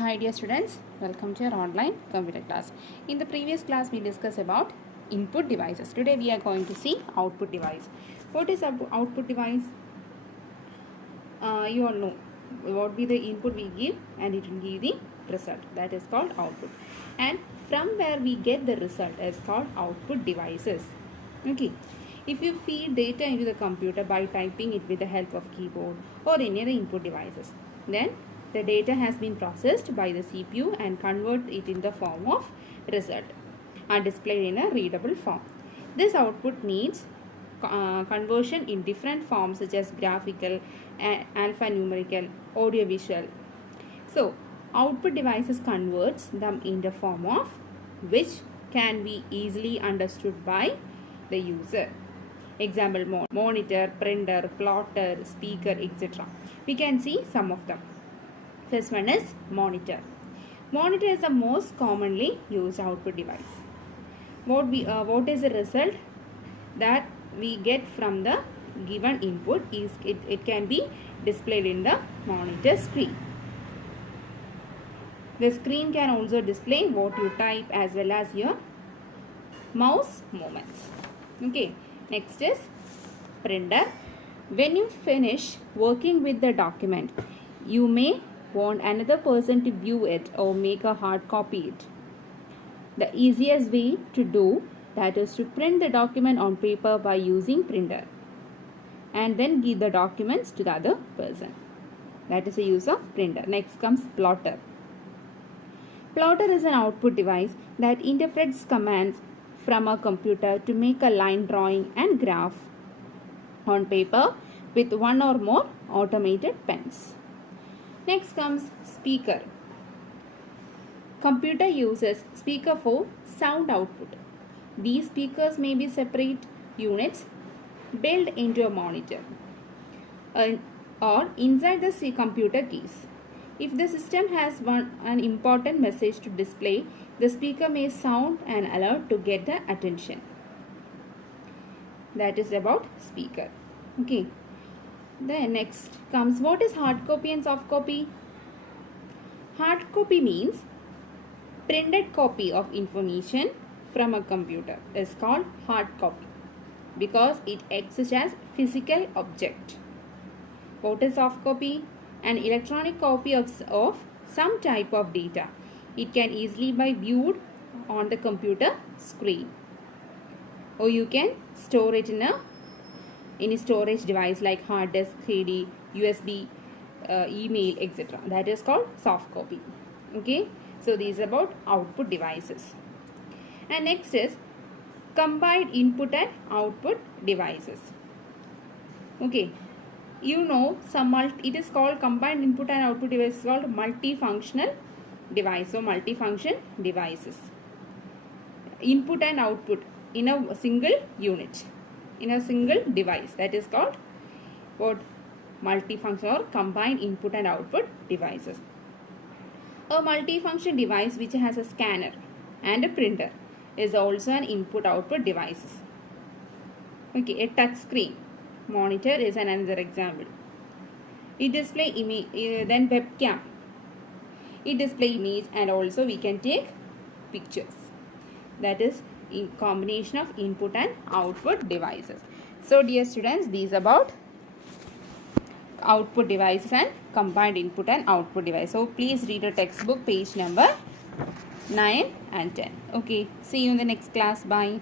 Hi dear students, welcome to your online computer class. In the previous class we discussed about input devices. Today we are going to see output device. What is output device? You all know what be the input we give and it will give the result. That is called output. And from where we get the result is called output devices. Okay. If you feed data into the computer by typing it with the help of keyboard or any other input devices, then the data has been processed by the CPU and convert it in the form of result and displayed in a readable form. This output needs conversion in different forms such as graphical, alphanumerical, audiovisual. So, output devices converts them in the form of which can be easily understood by the user. Example, monitor, printer, plotter, speaker, etc. We can see some of them. First one is monitor. Monitor is the most commonly used output device. What is the result that we get from the given input is it can be displayed in the monitor screen. The screen can also display what you type as well as your mouse movements. Okay, next is printer. When you finish working with the document, you may want another person to view it or make a hard copy it. The easiest way to do that is to print the document on paper by using printer and then give the documents to the other person. That is the use of printer. Next comes plotter. Plotter is an output device that interprets commands from a computer to make a line drawing and graph on paper with one or more automated pens. Next comes speaker. Computer uses speaker for sound output. These speakers may be separate units built into a monitor or inside the computer keys. If the system has an important message to display, the speaker may sound an alert to get the attention. That is about speaker. Okay. Then next comes what is hard copy and soft copy. Hard copy means printed copy of information from a computer is called hard copy because it exists as physical object. What is soft copy? An electronic copy of some type of data. It can easily be viewed on the computer screen, or you can store it in a storage device like hard disk, CD, USB, email, etc. That is called soft copy. Okay, so these are about output devices. And next is combined input and output devices. Okay, you know it is called combined input and output device called multifunctional device. So multifunction devices. Input and output in a single unit, in a single device, that is called what? Multifunction or combined input and output devices. A multifunction device which has a scanner and a printer is also an input output device. Okay, a touch screen monitor is another example. It display image, then webcam. It display image and also we can take pictures. That is in combination of input and output devices. So dear students, these about output devices and combined input and output device. So please read a textbook page number 9 and 10. Okay, see you in the next class. Bye.